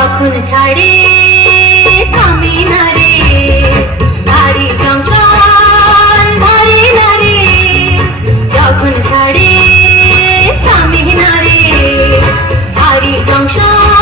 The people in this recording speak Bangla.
যখন ছাড়ে থামে না রে, ভারী জংশন ধরে না রে, যখন ছাড়ে থামে না রে, ভারী জংশন